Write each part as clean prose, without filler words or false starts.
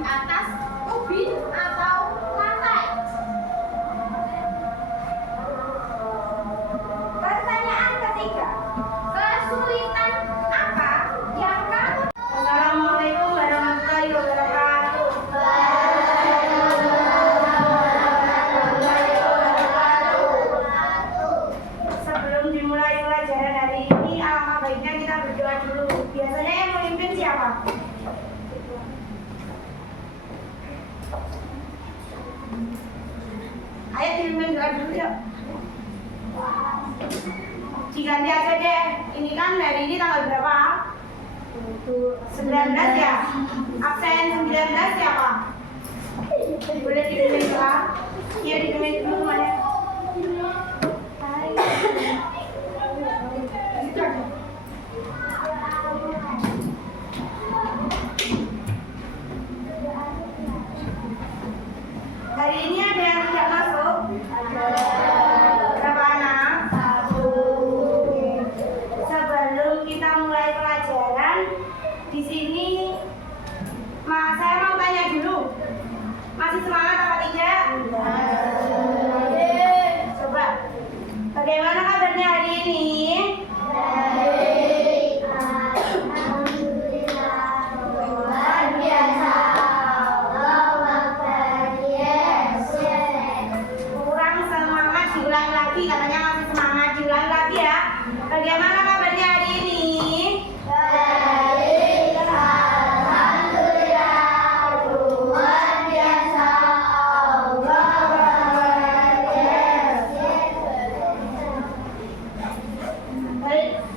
di atas ubin atau lantai? Pertanyaan ketiga, kesulitan apa yang kamu? Assalamualaikum warahmatullahi wabarakatuh. Sebelum dimulai pelajaran hari ini, alangkah baiknya kita berdoa dulu. Biasanya yang memimpin siapa? Ayo dipimpin doa dulu yuk. Diganti aja deh. Ini kan hari ini tanggal berapa? 19 ya? Absen 19 siapa? Boleh dipimpin doa? Iya dipimpin dulu semuanya. Hari ini ada yang tidak masuk? Berapa anak? 1. Sebelum kita mulai pelajaran, di sini saya mau tanya dulu. Masih semangat apa tidak? Coba. Bagaimana kabarnya hari ini? Kurang semangat, diulang lagi. Katanya masih semangat, diulang lagi ya. Bagaimana kabarnya hari ini?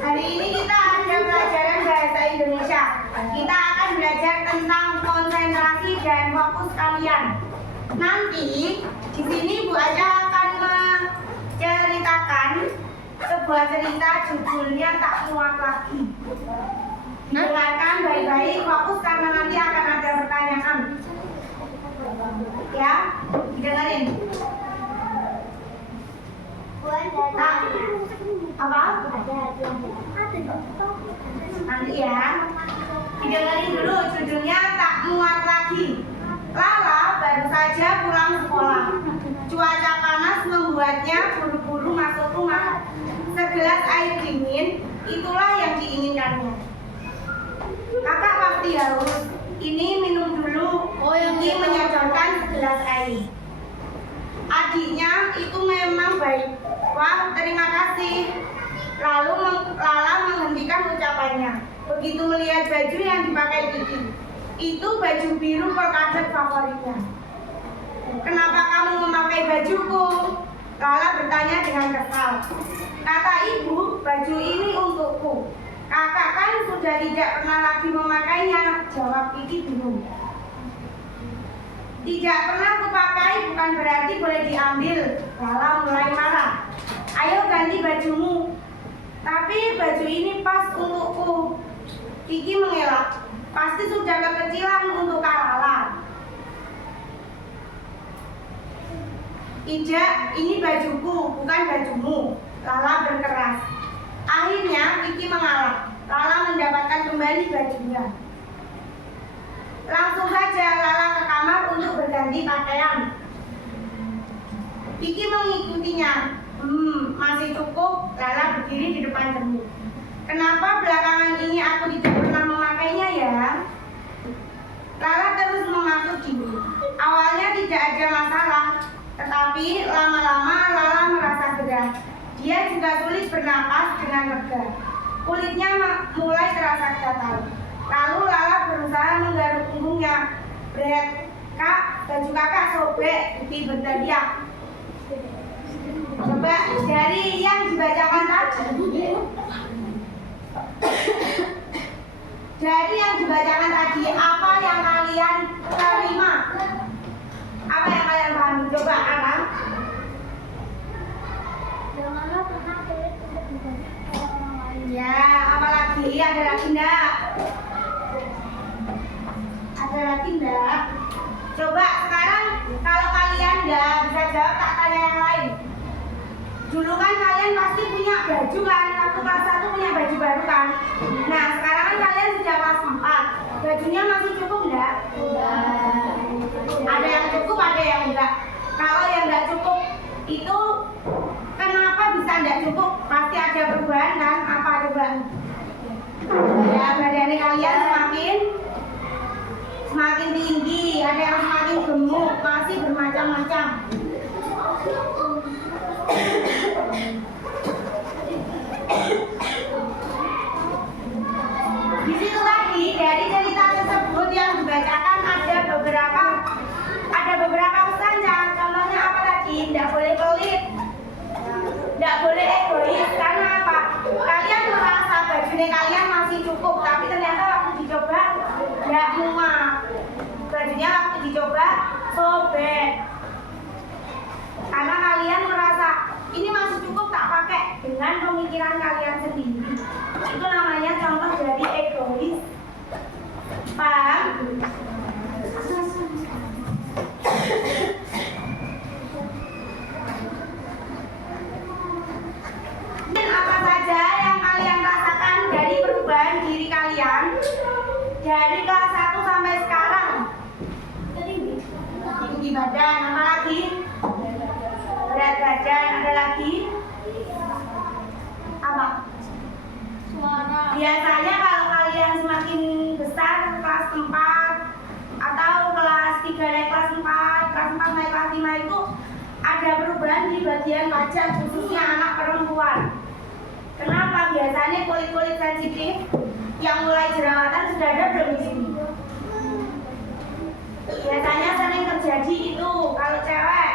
Hari ini kita ada pelajaran bahasa Indonesia. Kita akan belajar tentang konsentrasi dan fokus kalian. Nanti di sini Bu Aca akan menceritakan sebuah cerita judulnya Tak Muat Lagi. Dengarkan baik-baik, fokus karena nanti akan ada pertanyaan. Ya, didengarin. Apa? Nanti ya. Didengarin dulu judulnya Tak Muat Lagi. Lala baru saja pulang sekolah. Cuaca panas membuatnya buru-buru masuk rumah. Segelas air dingin, itulah yang diinginkannya. Kakak pasti harus. Ini minum dulu. Ini menyodorkan segelas air. Adiknya itu memang baik. Wah, terima kasih. Lalu Lala menghentikan ucapannya. Begitu melihat baju yang dipakai Kiki. Itu baju biru polkadot favoritnya. Kenapa kamu memakai bajuku? Lala bertanya dengan kesal. Kata ibu, baju ini untukku. Kakak kan sudah tidak pernah lagi memakainya. Jawab Kiki bingung. Tidak pernah kupakai bukan berarti boleh diambil. Lala mulai marah. Ayo ganti bajumu. Tapi baju ini pas untukku. Kiki mengelak. Pasti sudah kekecilan untuk Kak Lala. Tidak, ini bajuku, bukan bajumu. Lala berkeras. Akhirnya Kiki mengalah. Lala mendapatkan kembali bajunya. Langsung saja Lala ke kamar untuk berganti pakaian. Kiki mengikutinya. Masih cukup. Lala berdiri di depan cermin. Kenapa belakangan ini aku tidak pernah memakainya ya? Lala terus mengaku diri. Awalnya tidak ada masalah, tetapi lama-lama Lala merasa gerah. Dia juga sulit bernapas dengan lega. Kulitnya mulai terasa gatal. Lalu Lala berusaha menggaruk punggungnya. Bret, Kak, baju kakak sobek. Kiki berteriak. Coba dari yang dibacakan tadi. Dari yang dibacakan tadi, apa yang kalian terima? Apa yang kalian pahami? Coba Akang. Janganlah pernah sulit untuk menjadi kayak orang lain. Ya, apalagi ada lagi enggak? Ada lagi enggak? Coba sekarang kalau kalian enggak bisa jawab, tak tanya yang lain. Dulu kan kalian pasti punya baju kan? Waktu kelas 1 punya baju baru kan? Nah sekarang kan kalian sudah kelas 4. Bajunya masih cukup enggak? Udah. itu kenapa bisa tidak cukup? Pasti ada perubahan kan? Apa coba? Ya, badannya kalian semakin tinggi, ada yang semakin gemuk, masih bermacam-macam. Di situ tadi dari cerita tersebut yang dibacakan ada beberapa pesan. Contohnya apa tadi? Tidak boleh pelit, tidak boleh egois. Karena apa? Kalian merasa bajunya kalian masih cukup, tapi ternyata waktu dicoba tidak muat. Bajunya waktu dicoba sobek. Karena kalian merasa ini masih cukup tak pakai dengan pemikiran kalian sendiri. Itu namanya contoh dari egois. Paham? Dan apa saja yang kalian rasakan dari perubahan diri kalian dari kelas 1 sampai sekarang? Tinggi badan, apa lagi? Berat badan, ada lagi? Apa? Suara. Biasanya kalau kalian semakin besar, kelas 4 atau kelas 3 naik kelas 4, kelas 4 naik kelas 5 itu ada perubahan di bagian wajah, khususnya anak perempuan. Kenapa? Biasanya kulit-kulit sensitif yang mulai jerawatan sudah ada belum di sini? Biasanya sering terjadi itu kalau cewek.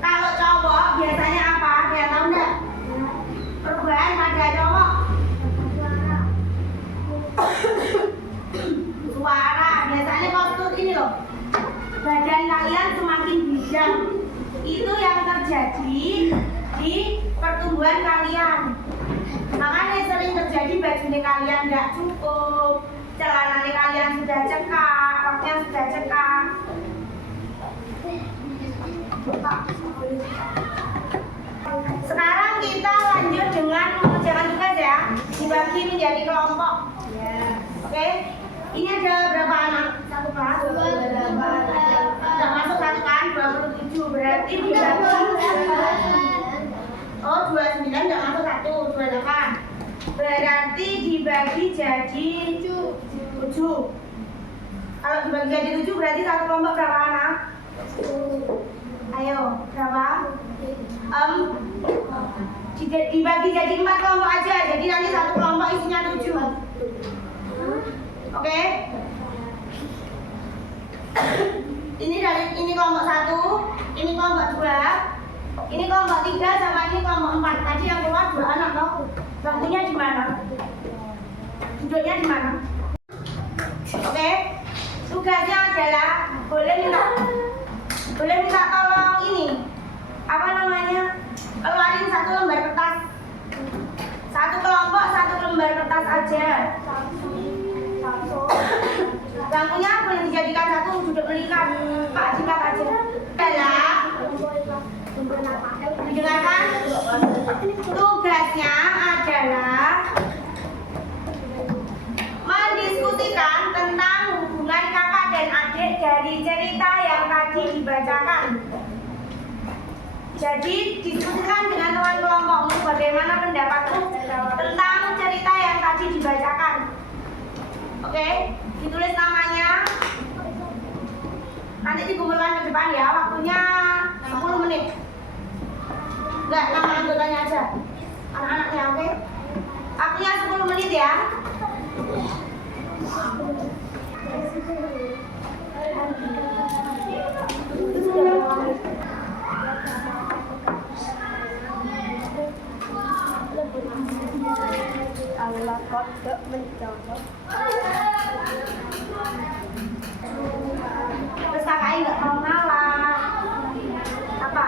Kalau cowok biasanya apa? Ya tahu enggak? Perubahan pada cowok. Suara. Biasanya postur ini loh. Badan kalian semakin bidang. Itu yang terjadi di pertumbuhan kalian. Makanya sering terjadi bajunya kalian tidak cukup, celananya kalian sudah cekak, roknya sudah cekak. Sekarang kita lanjut dengan mengerjakan tugas ya, dibagi menjadi kelompok. Oke, ini ada berapa anak? Satu kelas? Sudah masuk satu kan? 27, berarti dibagi. Oh, 29 tidak masuk satu, 28. Berarti dibagi jadi 7. Kalau dibagi jadi 7 berarti satu kelompok berapa anak? Ayo, berapa? Dibagi jadi 4 kelompok aja. Jadi nanti satu kelompok isinya 7. Oke? Ini kelompok 1, ini kelompok 2. Ini kelompok 3 sama ini kelompok 4. Tadi yang keluar 2 anak toh. Bangkunya di mana? Duduknya di mana? Oke. Tugasnya adalah boleh minta tolong ini. Apa namanya? Keluarin satu lembar kertas. Satu kelompok satu lembar kertas aja. Bangkunya boleh dijadikan satu duduk melingkar. Pak jikat aja. Adalah didengarkan, tugasnya adalah mendiskusikan tentang hubungan kakak dan adik dari cerita yang tadi dibacakan. Jadi diskusikan dengan teman kelompokmu bagaimana pendapatmu tentang cerita yang tadi dibacakan. Oke, ditulis namanya. Nanti dikumpulkan ke depan ya, waktunya 10 menit. Enggak, nama anggotanya aja. Anak-anaknya, oke? Waktunya 10 menit ya. Allah kok mencoba. Terus kakaknya nggak mau ngalah. Apa?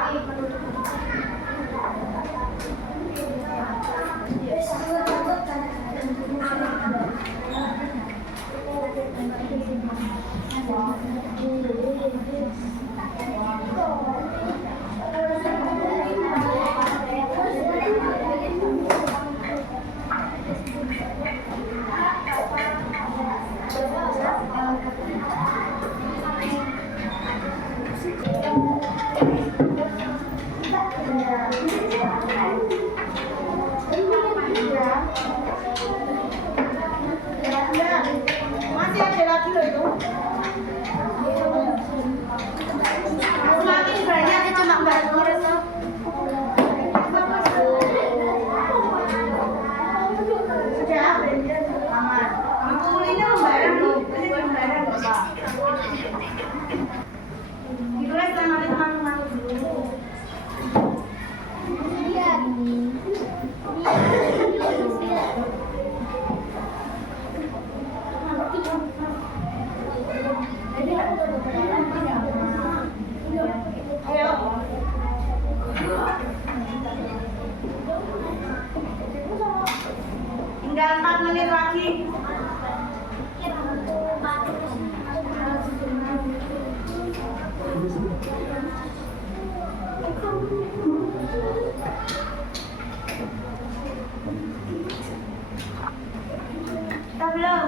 lagi loh itu. Semakin banyak cuma baru. Sudah, aman. Kulinya lembaran loh, ini lembaran Pak. Ditulis sama teman-teman dulu. Ayo. Tinggal 4 menit lagi. Kita belum.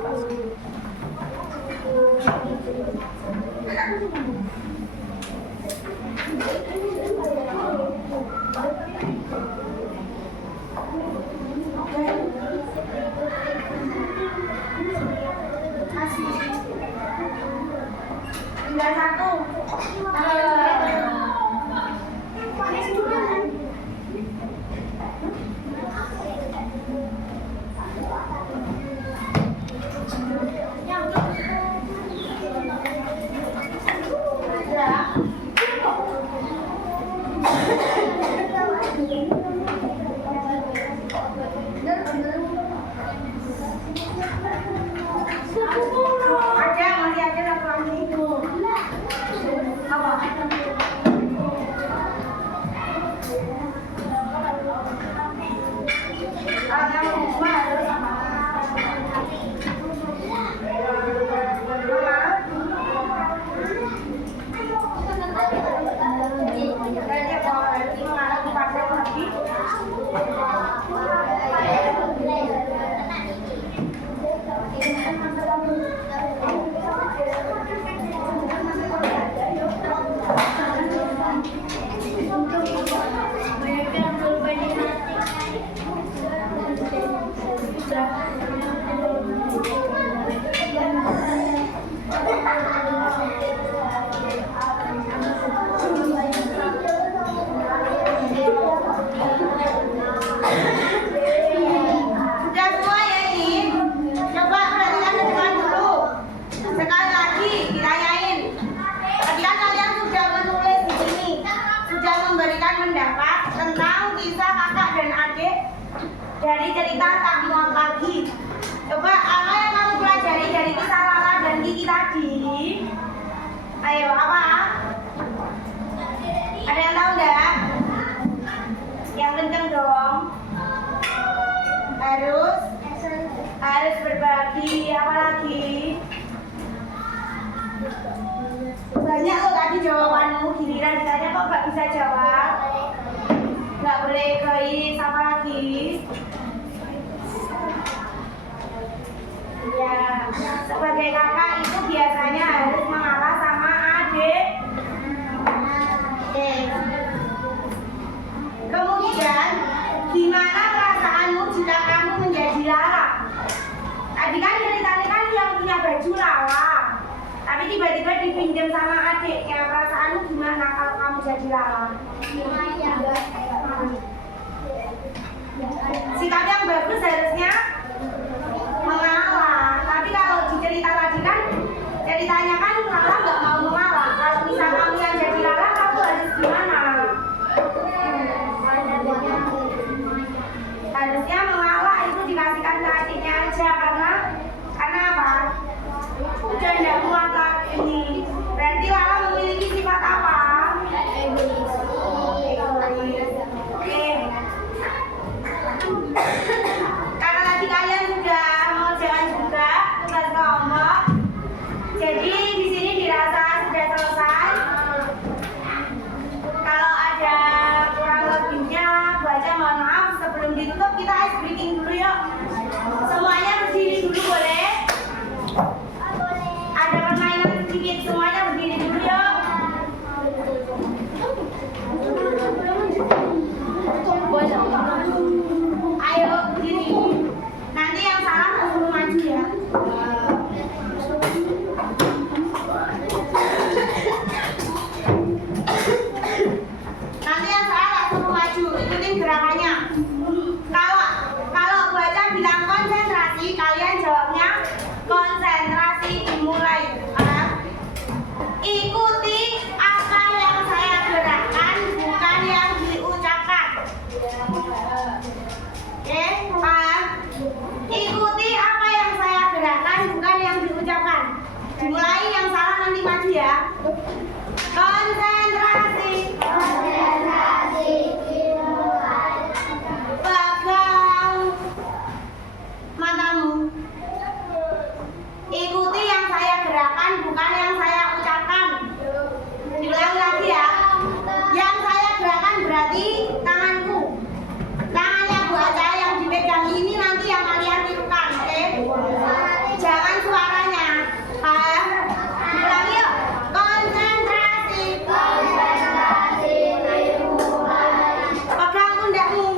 Masih. Tinggal 1. Masih ada satu lagi itu. Apa? Yang semua harus sama. Kayaknya kalau nanti mengarah ke pasar lagi. Mendapat tentang kisah kakak dan adik dari cerita Tak Muat Lagi. Coba apa yang kamu pelajari dari kisah Lala dan Kiki tadi? Ayo, apa? Ada yang tahu enggak? Yang kenceng dong. Harus berbagi. Apa lagi? Banyak loh tadi jawabanmu, giliran ditanya kok nggak bisa jawab. Nggak boleh egois. Apa lagi? Ya, sebagai kakak itu biasanya harus mengalah sama adik. Kemudian, gimana perasaanmu jika kamu menjadi Lala? Tadi kan ceritanya kan yang punya baju Lala, tapi tiba-tiba dipinjam sama adiknya. Perasaanmu gimana kalau kamu jadi Lala? Sikap yang bagus harusnya mengalah. Tapi kalau di cerita tadi kan ceritanya kan Lala nggak mau mengalah. Kalau misal kamu yang jadi Lala, kamu harus gimana? Harusnya mengalah, itu dikasihkan ke adiknya aja. Karena apa? Udah nggak muat lagi. Berarti Lala memiliki sifat apa? Egois. Oke. Karena tadi kalian sudah mengerjakan juga tugas kelompok, jadi di sini dirasa sudah selesai. Kalau ada kurang lebihnya, Bu Aja mohon maaf. Sebelum ditutup kita ice breaking dulu yuk. Semuanya berdiri. Dimulai, yang salah nanti maju ya. Konsentrasi. Pegang matamu. Ikuti yang saya gerakan, bukan yang saya ucapkan. Diulangi lagi ya. Yang saya gerakan berarti tanganku. Tangannya Bu Aca yang dipegang ini nanti yang kalian tirukan, oke? Jangan suaranya. Paham? Diulangi yuk. Konsentrasi. Pegang pundakmu.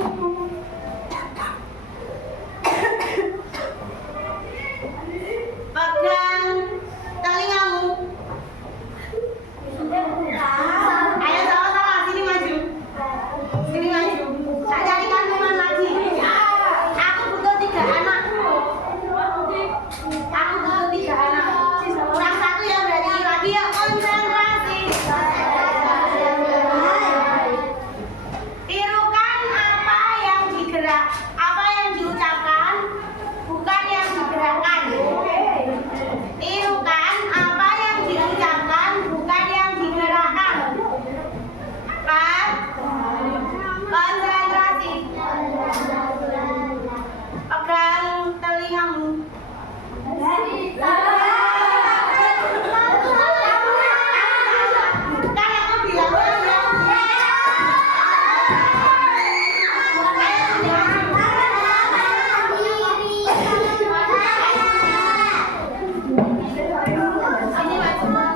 Pegang telingamu. Ayo sama-sama sini maju. Sini maju. Tak cari kandungan lagi. Aku butuh 3 anak. Aku butuh 3 anak. Kurang 1 ya berarti lagi ya konsentrasi. Tirukan apa yang digerak, apa yang diucapkan, bukan yang digerakkan. Tirukan apa yang diucapkan, bukan yang digerakkan. Kan? Konsentrasi. Pegang telingamu. Kan aku bilang ya. Sini maju. Sini.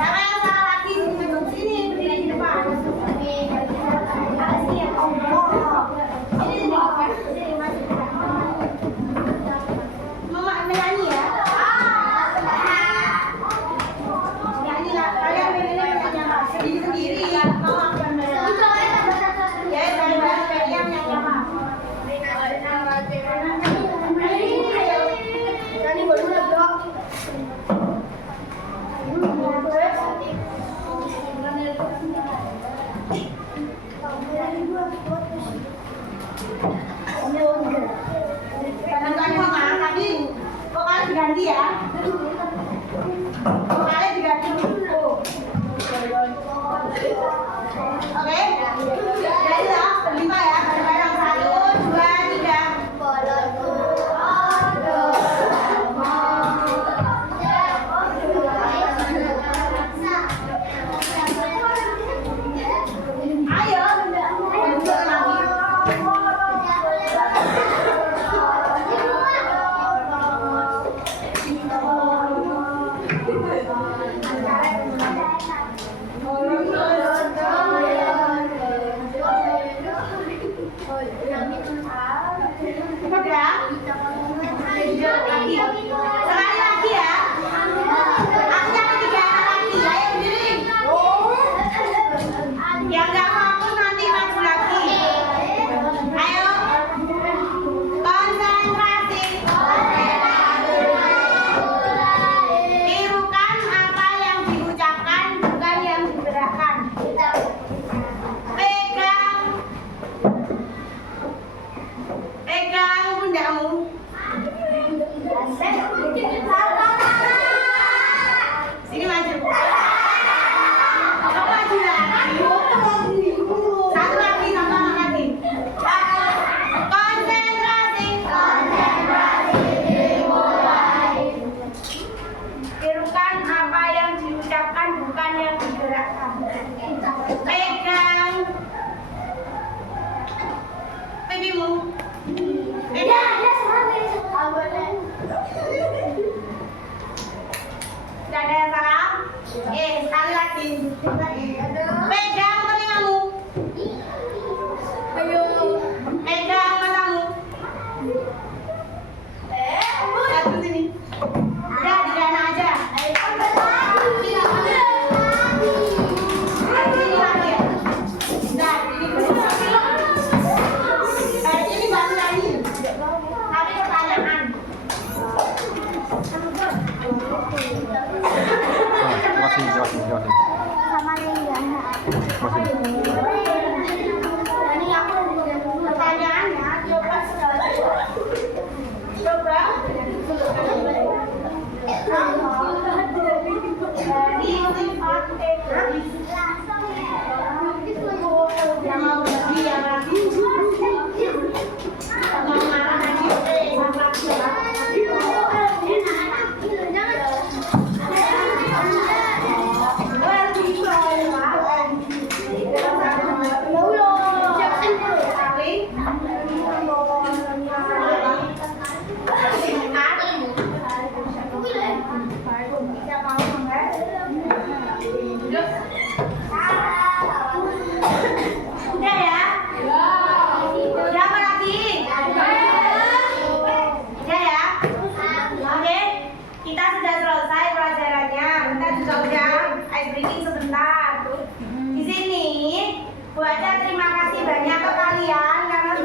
Sama yang salah lagi sini berdiri di depan. Sini ya. Sini maju. Mama menyanyi ya. Nyanyi lah. Kalian menyanyi apa? Sendiri-sendiri. Mama akan menyanyi. Ya, saya yang nyanyi apa? Kadang-kadang tadi vokalnya diganti ya. Vokalnya diganti. Oke. Jadi lah, 5 ya. Kadang-kadang 1, 2, 3. Ayo. Lanjut lagi. Udah? Sekali lagi ya. Aku nyari 3 anak lagi. Ayo berdiri. Yang nggak mampu nanti maju lagi. Ayo. Konsentrasi. Tirukan apa yang diucapkan, bukan yang digerakkan. Pegang pundakmu.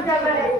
udah balik.